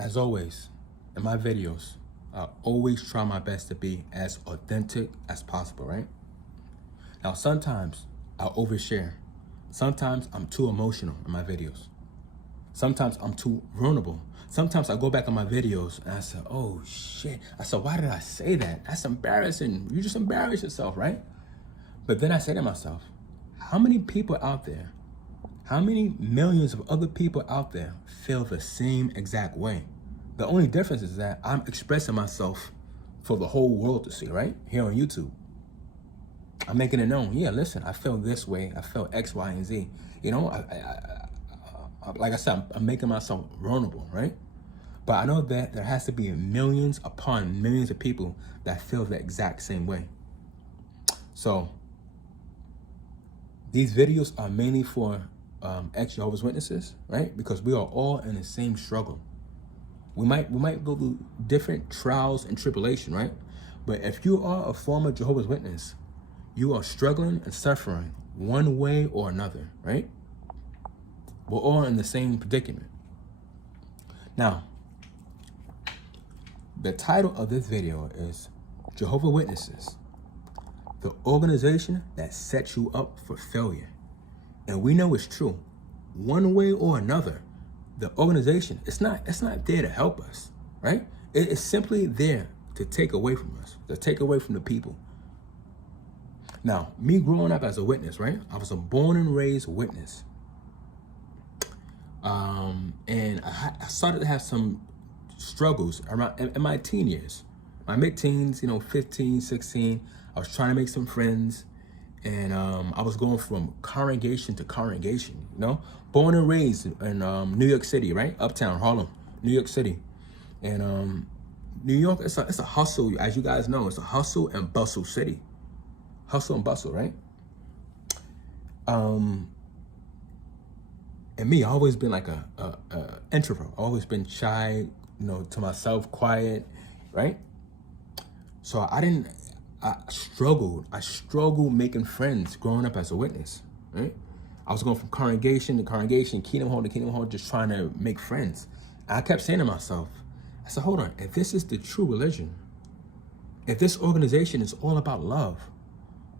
As always, in my videos, I always try my best to be as authentic as possible, right? Now, sometimes I overshare. Sometimes I'm too emotional in my videos. Sometimes I'm too vulnerable. Sometimes I go back on my videos and I say, oh shit. I said, why did I say that? That's embarrassing. You just embarrass yourself, right? But then I say to myself, how many people out there, how many millions of other people out there feel the same exact way? The only difference is that I'm expressing myself for the whole world to see, right? Here on YouTube. I'm making it known. Yeah, listen, I feel this way. I feel X, Y, and Z. You know, like I said, I'm making myself vulnerable, right? But I know that there has to be millions upon millions of people that feel the exact same way. So these videos are mainly for ex-Jehovah's Witnesses, right? Because we are all in the same struggle. We might go through different trials and tribulation, right? But if you are a former Jehovah's Witness, you are struggling and suffering one way or another, right? We're all in the same predicament. Now, the title of this video is Jehovah Witnesses, the organization that sets you up for failure. And we know it's true. One way or another, the organization, it's not there to help us, right? It is simply there to take away from us, to take away from the people. Now, me growing up as a witness, right? I was a born and raised witness. And I started to have some struggles around in my teen years, my mid-teens, 15, 16. I was trying to make some friends, and I was going from congregation to congregation, born and raised in New York City, right? Uptown, Harlem, New York City. And New York, it's a hustle, as you guys know, it's a hustle and bustle city. Hustle and bustle, right? And me, I've always been like a introvert. I've always been shy, to myself, quiet, right? So I struggled making friends growing up as a witness, right? I was going from congregation to congregation, kingdom hall to kingdom hall, just trying to make friends. And I kept saying to myself, I said, hold on, if this is the true religion, if this organization is all about love,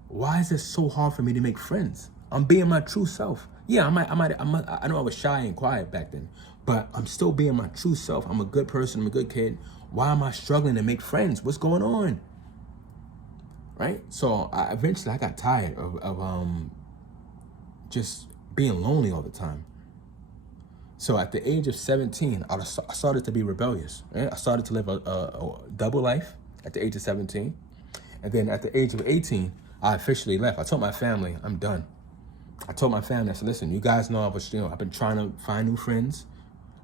why is it so hard for me to make friends? I'm being my true self. Yeah, I know I was shy and quiet back then, but I'm still being my true self. I'm a good person, I'm a good kid. Why am I struggling to make friends? What's going on? Right? So eventually I got tired of just being lonely all the time. So at the age of 17, I started to be rebellious. Right? I started to live a double life at the age of 17. And then at the age of 18, I officially left. I told my family, I'm done. I told my family, I said, listen, you guys know I've been trying to find new friends.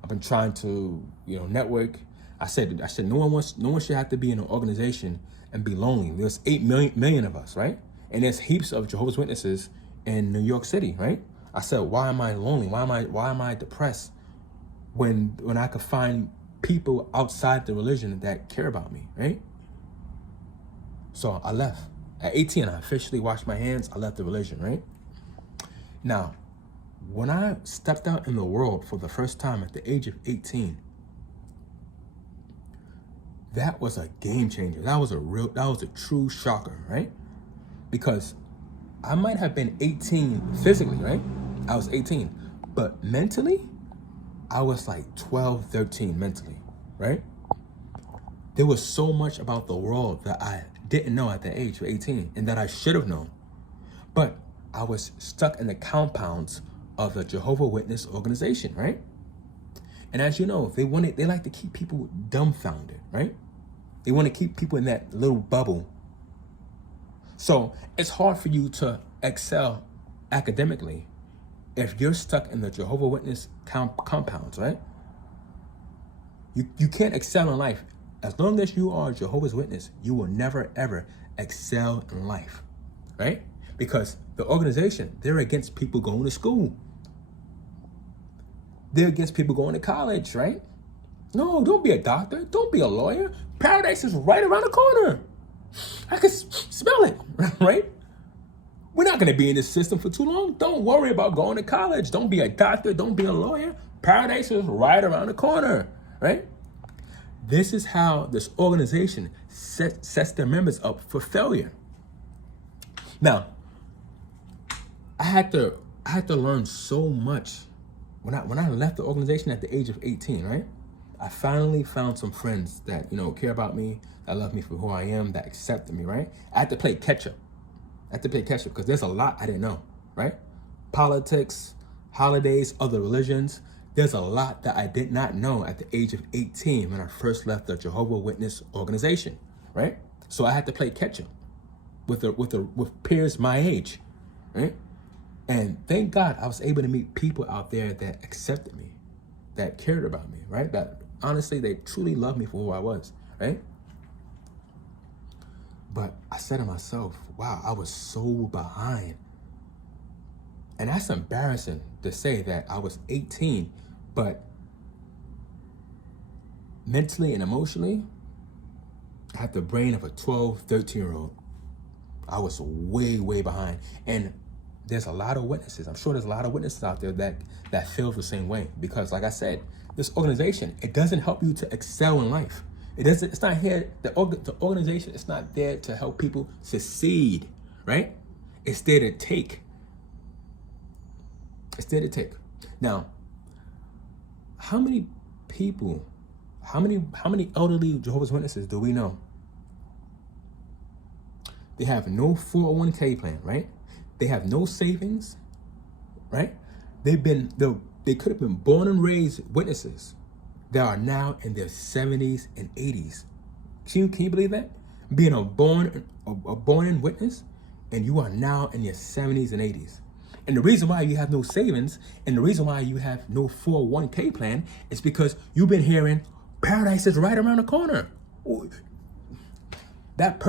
I've been trying to, network. I said, no one should have to be in an organization and be lonely. There's 8 million of us, right? And there's heaps of Jehovah's Witnesses in New York City, right? I said, why am I lonely? Why am I depressed when I could find people outside the religion that care about me, right? So I left. At 18, I officially washed my hands. I left the religion, right? Now, when I stepped out in the world for the first time at the age of 18, that was a game changer. That was a true shocker, right? Because I might have been 18 physically, right? I was 18, but mentally, I was like 12, 13 mentally, right? There was so much about the world that I didn't know at the age of 18 and that I should have known. But I was stuck in the compounds of the Jehovah Witness organization, right? And as you know, they like to keep people dumbfounded, right? They want to keep people in that little bubble. So it's hard for you to excel academically if you're stuck in the Jehovah Witness compounds, right? You can't excel in life. As long as you are a Jehovah's Witness, you will never, ever excel in life, right? Because the organization, they're against people going to school. They're against people going to college, right? No, don't be a doctor. Don't be a lawyer. Paradise is right around the corner. I can smell it, right? We're not going to be in this system for too long. Don't worry about going to college. Don't be a doctor. Don't be a lawyer. Paradise is right around the corner, right? This is how this organization sets their members up for failure. Now, I had to learn so much when I left the organization at the age of 18, right? I finally found some friends that, care about me, that love me for who I am, that accepted me, right? I had to play catch up. Because there's a lot I didn't know, right? Politics, holidays, other religions. There's a lot that I did not know at the age of 18 when I first left the Jehovah Witness organization, right? So I had to play catch up with peers my age, right? And thank God I was able to meet people out there that accepted me, that cared about me, right? That honestly, they truly loved me for who I was, right? But I said to myself, wow, I was so behind. And that's embarrassing to say that I was 18, but mentally and emotionally, I had the brain of a 12, 13-year-old. I was way, way behind. And there's a lot of witnesses. I'm sure there's a lot of witnesses out there that feel the same way. Because like I said, this organization, it doesn't help you to excel in life. It's not here, the organization is not there to help people succeed, right? It's there to take. Now, how many people, how many elderly Jehovah's Witnesses do we know? They have no 401k plan, right? They have no savings, right? They could have been born and raised witnesses that are now in their 70s and 80s. Can you believe that? Being a born-in witness, and you are now in your 70s and 80s. And the reason why you have no savings and the reason why you have no 401k plan is because you've been hearing paradise is right around the corner. That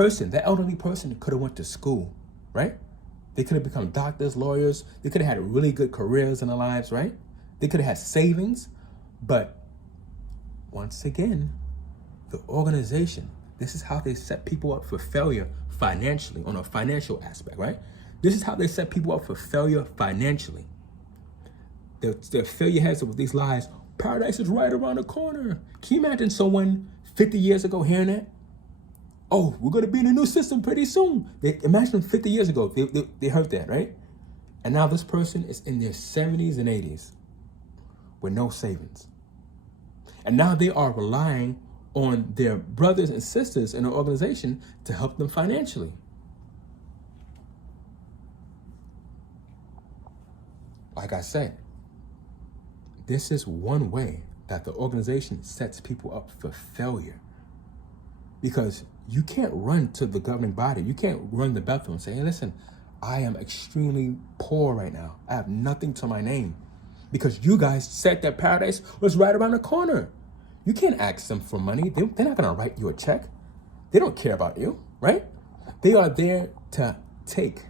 elderly person could have went to school, right? They could have become doctors, lawyers. They could have had really good careers in their lives, right? They could have had savings. But once again, the organization, this is how they set people up for failure financially, on a financial aspect, right? This is how they set people up for failure financially. They'll fill your heads up with these lies. Paradise is right around the corner. Can you imagine someone 50 years ago hearing that? Oh, we're going to be in a new system pretty soon. Imagine 50 years ago, they heard that, right? And now this person is in their 70s and 80s with no savings. And now they are relying on their brothers and sisters in the organization to help them financially. Like I said, this is one way that the organization sets people up for failure. Because you can't run to the governing body. You can't run the Bethel and say, hey, listen, I am extremely poor right now. I have nothing to my name. Because you guys said that paradise was right around the corner. You can't ask them for money. They're not going to write you a check. They don't care about you, right? They are there to take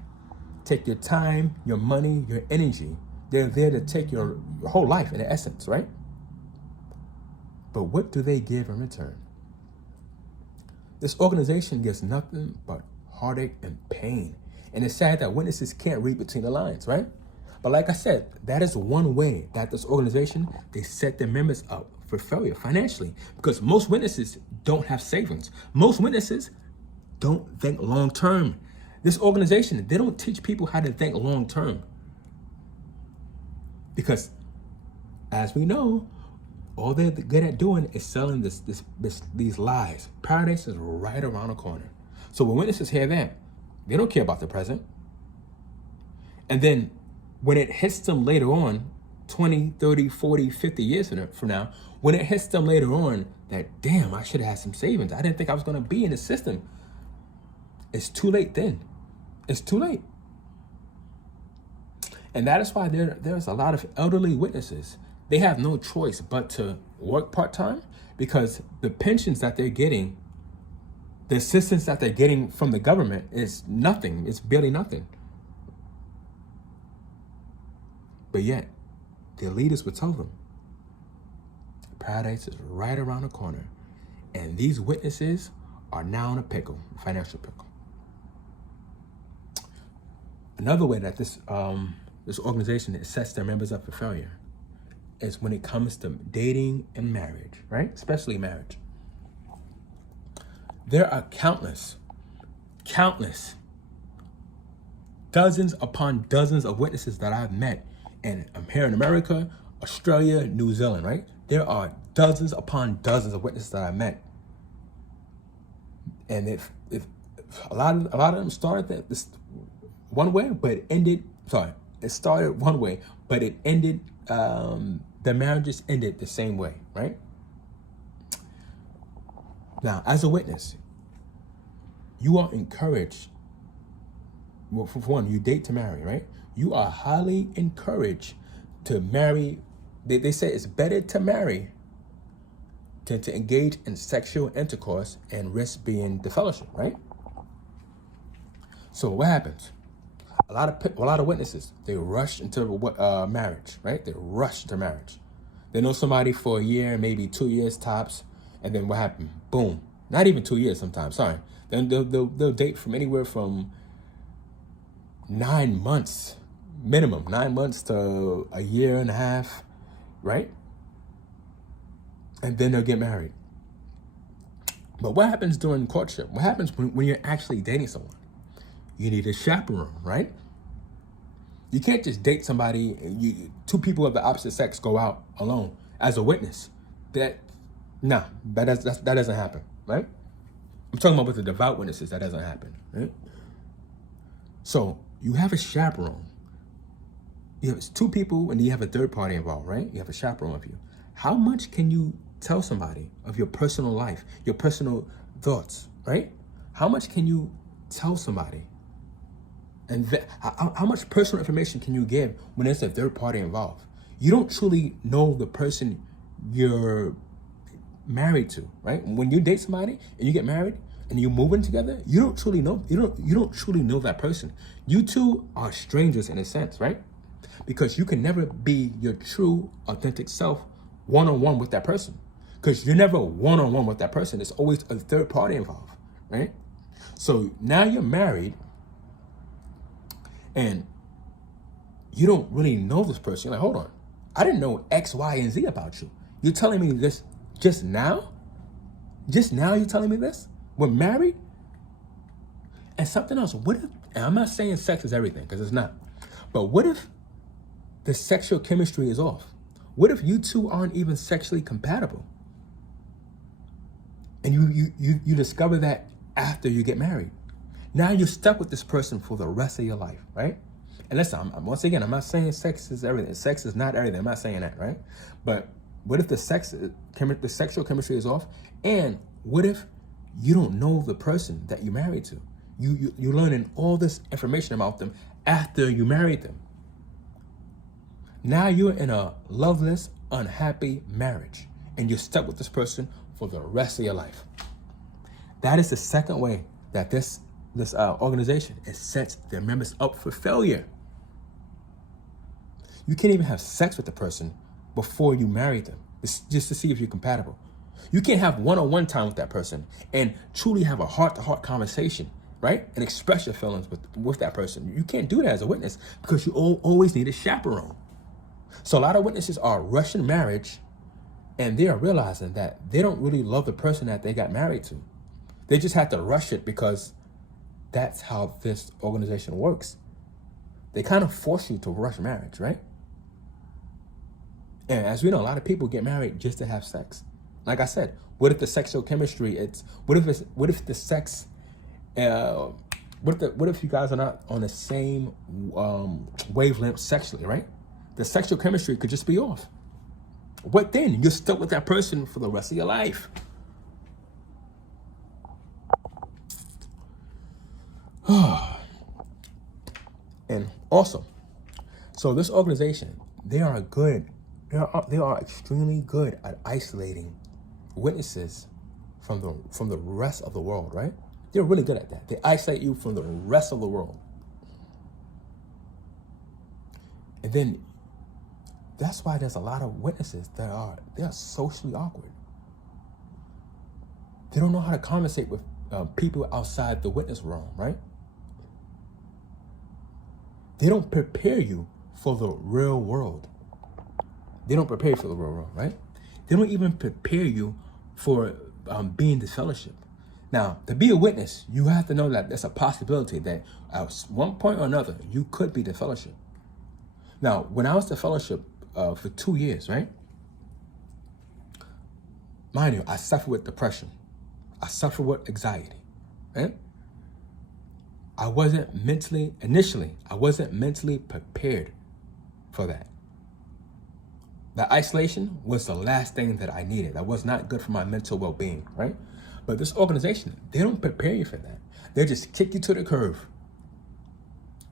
your time, your money, your energy. They're there to take your whole life in essence, right? But what do they give in return? This organization gives nothing but heartache and pain. And it's sad that witnesses can't read between the lines, right? But like I said, that is one way that this organization, they set their members up for failure financially. Because most witnesses don't have savings. Most witnesses don't think long term. This organization, they don't teach people how to think long term. Because as we know, all they're good at doing is selling these lies. Paradise is right around the corner. So when witnesses hear that, they don't care about the present. And then when it hits them later on, 20, 30, 40, 50 years from now, when it hits them later on that, damn, I should have had some savings. I didn't think I was going to be in the system. It's too late then. It's too late. And that is why there's a lot of elderly witnesses. They have no choice but to work part-time because the pensions that they're getting, the assistance that they're getting from the government is nothing. It's barely nothing. But yet, their leaders would tell them, paradise is right around the corner. And these witnesses are now in a pickle, financial pickle. Another way that this organization sets their members up for failure is when it comes to dating and marriage, right? Especially marriage. There are countless, dozens upon dozens of witnesses that I've met, and I'm here in America, Australia, New Zealand, right? There are dozens upon dozens of witnesses that I met, and if a lot of them started this one way, but it ended. Sorry, it started one way, but it ended. The marriages ended the same way, right? Now, as a witness, you are encouraged. Well, for one, you date to marry, right? You are highly encouraged to marry. They say it's better to marry than to engage in sexual intercourse and risk being defellowship, right? So what happens? A lot of witnesses, they rush into marriage, right? They rush to marriage. They know somebody for a year, maybe 2 years tops, and then what happened? Boom. Not even 2 years sometimes, sorry. Then they'll date from anywhere from 9 months, minimum, 9 months to a year and a half, right? And then they'll get married. But what happens during courtship? What happens when you're actually dating someone? You need a chaperone, right? You can't just date somebody and two people of the opposite sex go out alone as a witness. That doesn't happen, right? I'm talking about with the devout witnesses, that doesn't happen, right? So you have a chaperone. You have two people and you have a third party involved, right? You have a chaperone of you. How much can you tell somebody of your personal life, your personal thoughts, right? How much can you tell somebody? And how much personal information can you give when there's a third party involved? You don't truly know the person you're married to, right? When you date somebody and you get married and you move in together, you don't truly know. You don't truly know that person. You two are strangers in a sense, right? Because you can never be your true, authentic self one-on-one with that person. Because you're never one-on-one with that person. There's always a third party involved, right? So now you're married and you don't really know this person. You're like, hold on. I didn't know X, Y, and Z about you. You're telling me this just now? Just now you're telling me this? We're married? And something else, what if, and I'm not saying sex is everything, because it's not. But what if the sexual chemistry is off? What if you two aren't even sexually compatible? And you discover that after you get married. Now you're stuck with this person for the rest of your life, right? And listen, once again, I'm not saying sex is everything. Sex is not everything. I'm not saying that, right? But what if the sexual chemistry is off? And what if you don't know the person that you married to? You're learning all this information about them after you married them. Now you're in a loveless, unhappy marriage, and you're stuck with this person for the rest of your life. That is the second way that this organization, it sets their members up for failure. You can't even have sex with the person before you marry them, just to see if you're compatible. You can't have one-on-one time with that person and truly have a heart-to-heart conversation, right? And express your feelings with that person. You can't do that as a witness because you always need a chaperone. So a lot of witnesses are rushing marriage, and they are realizing that they don't really love the person that they got married to. They just have to rush it because that's how this organization works. They kind of force you to rush marriage, right? And as we know, a lot of people get married just to have sex. Like I said, what if the sexual chemistry? What if the sex? What if you guys are not on the same wavelength sexually, right? The sexual chemistry could just be off. What then? You're stuck with that person for the rest of your life. And also, so this organization, they are extremely good at isolating witnesses from the rest of the world, right? They're really good at that. They isolate you from the rest of the world. And then that's why there's a lot of witnesses that are socially awkward. They don't know how to conversate with people outside the witness realm, right? They don't prepare you for the real world. They don't prepare you for the real world, right? They don't even prepare you for being disfellowship. Now, to be a witness, you have to know that there's a possibility that at one point or another, you could be the fellowship. Now, when I was the fellowship for 2 years, right? Mind you, I suffered with depression. I suffered with anxiety, right? Initially, I wasn't mentally prepared for that. The isolation was the last thing that I needed. That was not good for my mental well-being, right? But this organization, they don't prepare you for that. They just kick you to the curb.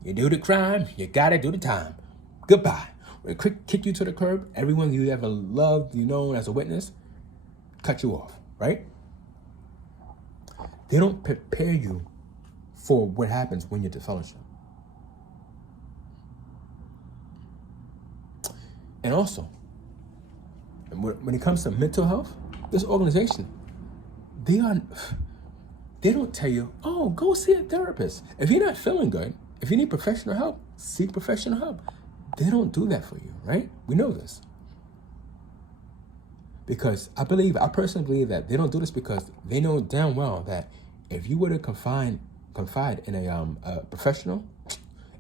You do the crime, you gotta do the time. Goodbye. They kick you to the curb. Everyone you ever loved, as a witness, cut you off, right? They don't prepare you for what happens when you're at fellowship. And also, when it comes to mental health, this organization, they don't tell you, oh, go see a therapist. If you're not feeling good, if you need professional help, seek professional help. They don't do that for you, right? We know this. Because I personally believe that they don't do this because they know damn well that if you were to confide in a professional,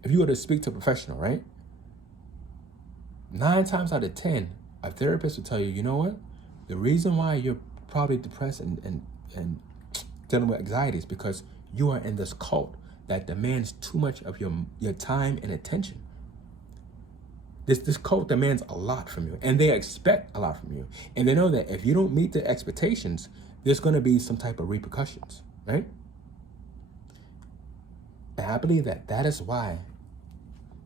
if you were to speak to a professional, right? 9 times out of 10, a therapist will tell you, you know what? The reason why you're probably depressed and dealing with anxiety is because you are in this cult that demands too much of your time and attention. This cult demands a lot from you, and they expect a lot from you. And they know that if you don't meet their expectations, there's going to be some type of repercussions, right? And I believe that is why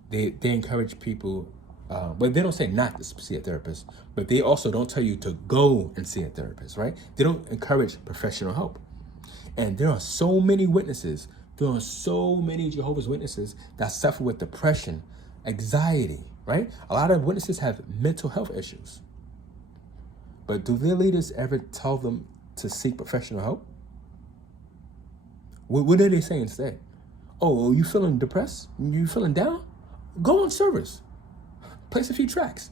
they encourage people, but they don't say not to see a therapist, but they also don't tell you to go and see a therapist, right? They don't encourage professional help. And there are so many witnesses, there are so many Jehovah's Witnesses that suffer with depression, anxiety, right? A lot of witnesses have mental health issues. But do their leaders ever tell them to seek professional help? What do they say instead? Oh, you feeling depressed? You feeling down? Go on service. Place a few tracks.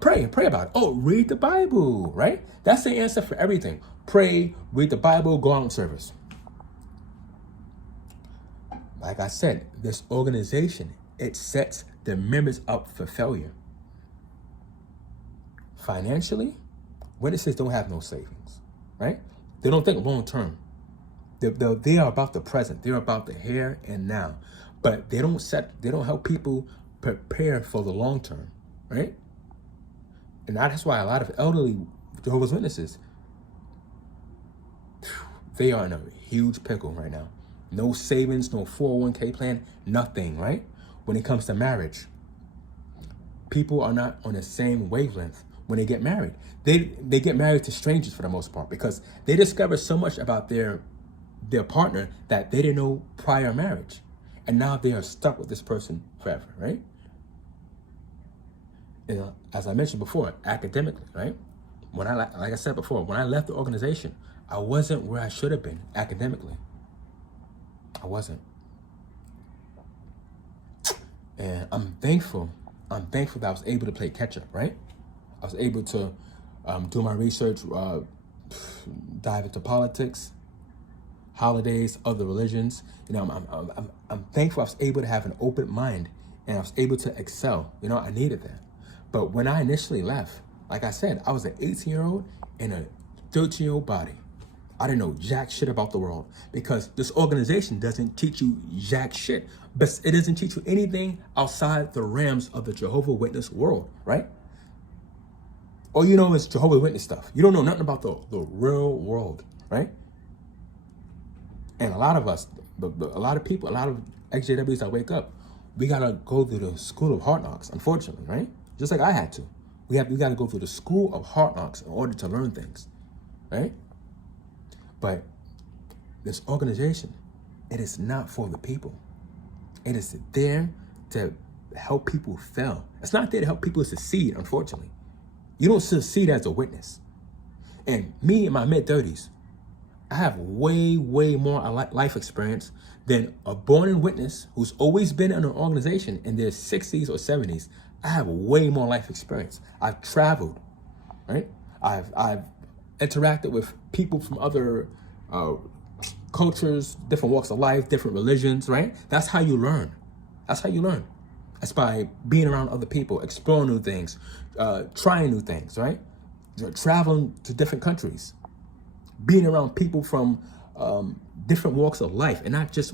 Pray about it. Oh, read the Bible, right? That's the answer for everything. Pray, read the Bible, go out on service. Like I said, this organization, it sets the members up for failure. Financially, witnesses don't have no savings, right? They don't think long term. They are about the present. They're about the here and now. But they don't help people prepare for the long term, right? And that's why a lot of elderly Jehovah's Witnesses, they are in a huge pickle right now. No savings, no 401k plan, nothing, right? When it comes to marriage, people are not on the same wavelength when they get married. They get married to strangers for the most part because they discover so much about their partner that they didn't know prior marriage. And now they are stuck with this person forever, right? As I mentioned before, academically, right? Like I said before, when I left the organization, I wasn't where I should have been academically. I wasn't. And I'm thankful that I was able to play catch up, right? I was able to do my research, dive into politics, holidays, other religions. I'm thankful I was able to have an open mind and I was able to excel. I needed that. But when I initially left, like I said, I was an 18-year-old in a 13-year-old body. I didn't know jack shit about the world because this organization doesn't teach you jack shit, but it doesn't teach you anything outside the realms of the Jehovah Witness world, right? All you know is Jehovah Witness stuff. You don't know nothing about the real world, right? And a lot of us, a lot of people, a lot of XJWs that wake up, we gotta go through the school of hard knocks, unfortunately, right? Just like I had to. We gotta go through the school of hard knocks in order to learn things, right? But this organization, it is not for the people. It is there to help people fail. It's not there to help people succeed, unfortunately. You don't succeed as a witness. And me in my mid-30s, I have way, way more life experience than a born-in witness who's always been in an organization in their 60s or 70s. I have way more life experience. I've traveled, right? I've interacted with people from other cultures, different walks of life, different religions, right? That's how you learn. That's how you learn. That's by being around other people, exploring new things, trying new things, right? Traveling to different countries, being around people from different walks of life, and not just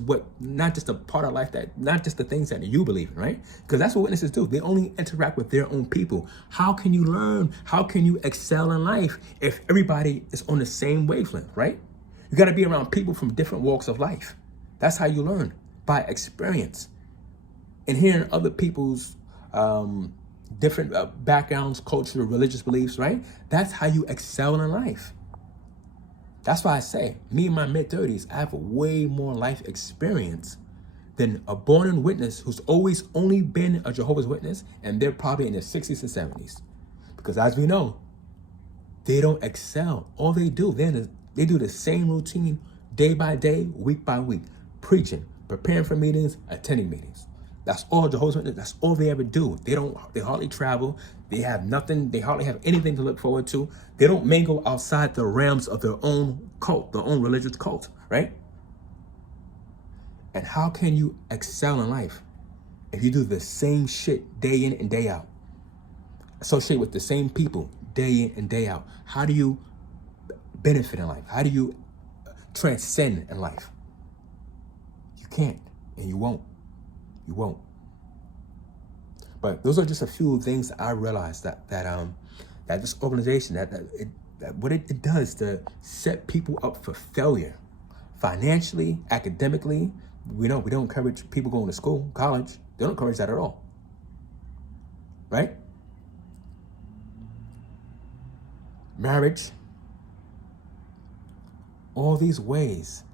a part of life not just the things that you believe in, right? Because that's what witnesses do. They only interact with their own people. How can you learn? How can you excel in life if everybody is on the same wavelength, right? You got to be around people from different walks of life. That's how you learn, by experience and hearing other people's different backgrounds, culture, religious beliefs, right? That's how you excel in life. That's why I say, me in my mid-30s, I have way more life experience than a born-in witness who's always only been a Jehovah's Witness, and they're probably in their 60s and 70s. Because as we know, they don't excel. All they do, they do the same routine day by day, week by week, preaching, preparing for meetings, attending meetings. That's all Jehovah's Witnesses, that's all they ever do. They hardly travel. They have nothing, they hardly have anything to look forward to. They don't mingle outside the realms of their own cult, their own religious cult, right? And how can you excel in life if you do the same shit day in and day out? Associate with the same people day in and day out. How do you benefit in life? How do you transcend in life? You can't, and you won't. You won't. But those are just a few things that I realized that this organization, that what it does to set people up for failure, financially, academically. We don't encourage people going to school, college. They don't encourage that at all, right? Marriage, all these ways.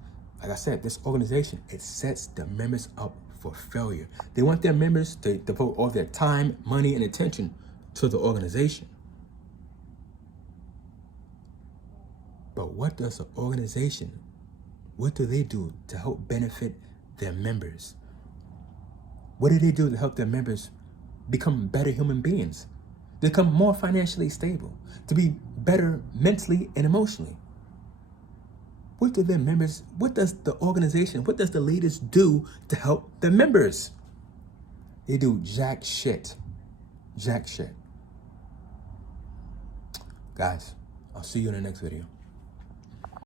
Like I said, this organization, it sets the members up for failure. They want their members to devote all their time, money, and attention to the organization. But what does the organization, what do they do to help benefit their members? What do they do to help their members become better human beings, become more financially stable, to be better mentally and emotionally? What do their members, what does the organization, what does the leaders do to help the members? They do jack shit. Jack shit. Guys, I'll see you in the next video.